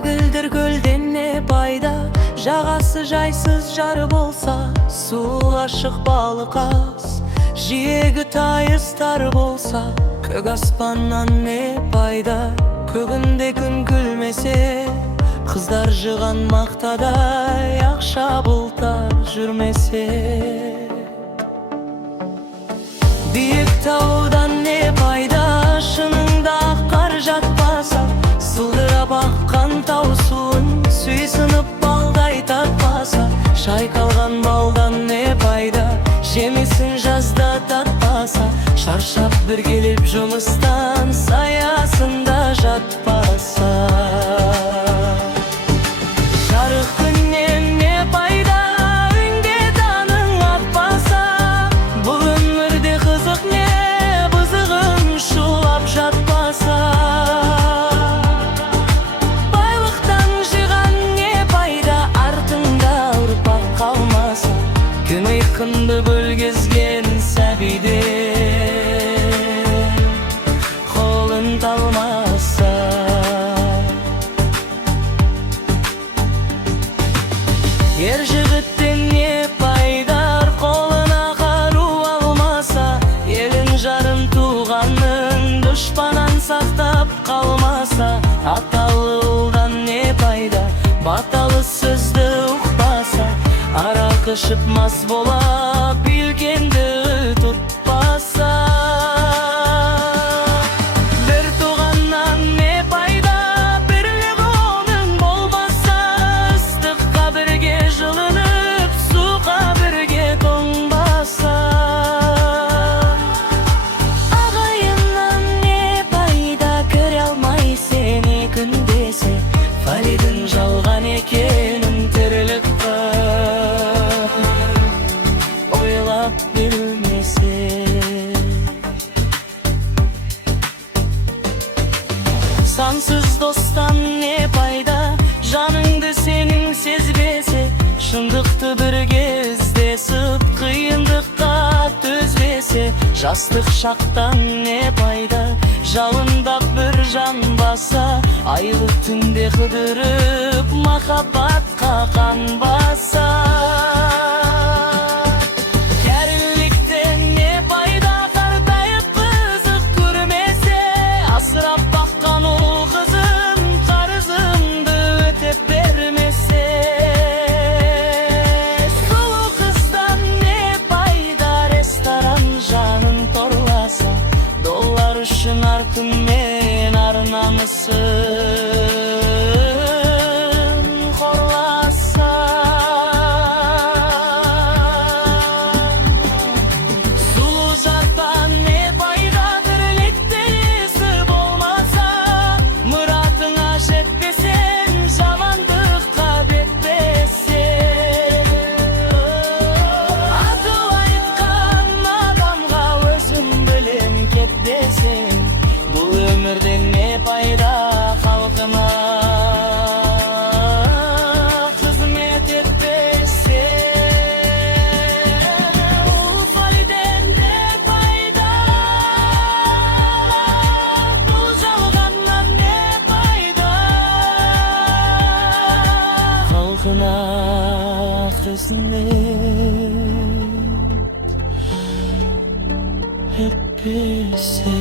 Көгілдір көлден не пайда, жағасы жайсыз жар болса. Су ашық балық аз, жиегі тайыстар болса. Көк аспаннан не пайда, көгінде күн күлмесе. Қыздар жыған мақтадай, ақша бұлтар жүрмесе. Биік таудан не пайда, шыныңда қар жатпаса. Сылдырап аққан тау суын сүйсініп балдай татпаса. Шайқалған балдан не пайда, жемесін жазда татпаса. Шаршап бір келіп жұмыстан саясында жатпаса. Жарық күннен не пайда, өңде таның атпаса. Бұл өмірде қызық не, бызығын шулап жатпаса. Байлықтан жиған не пайда, артында ұрпақ қалмаса. Күн айқынды бөлгезген сәбиде қолын талмаса. Ер жігіттен не пайда, қолына қару алмаса. Елін жарын туғанын дұшпаннан сақтап қалмаса. Аталы ұлдан не пайда, баталы сөзді ұқпаса. Арақ ішіп мас бола, білгенді тұтпаса. Бір туғаннан не пайда, бірлігі оның болмаса. Ыстыққа бірге жылынып, суға бірге тоңбаса. Ағайыннан не пайда, көре алмай сені күндесе. Фаридың жалған екенін тірлік ойлап білмесе. Сансыз достан не пайда, жаныңды сенің сезбесе. Шындықты бірге іздесіп, қиындыққа төзбесе. Жастық шақтан не пайда, жалындап бір жан баса. Айлы түнде қыдырып, махаббатқа қанбаса. Кәріліктен не пайда, қартайып қызық көрмесе. Асырап баққан ол қызын, қарызымды өтеп бермесе. Сұлу қыздан не пайда, ресторан жанын торласа. Доллар үшін артымен ар намысын қорласа. Сұлу жартан не пайда, тірлікте есі болмаса. Мұратыңа жетпесең, жамандыққа бетпесең. Ақыл айтқан адамға өзін білем кет десең. Бұл өмірде не пайда, халқына қызмет етпесе. Бұл фалиден не пайда, бұл жалғаннан не пайда. Халқына қызмет etpese.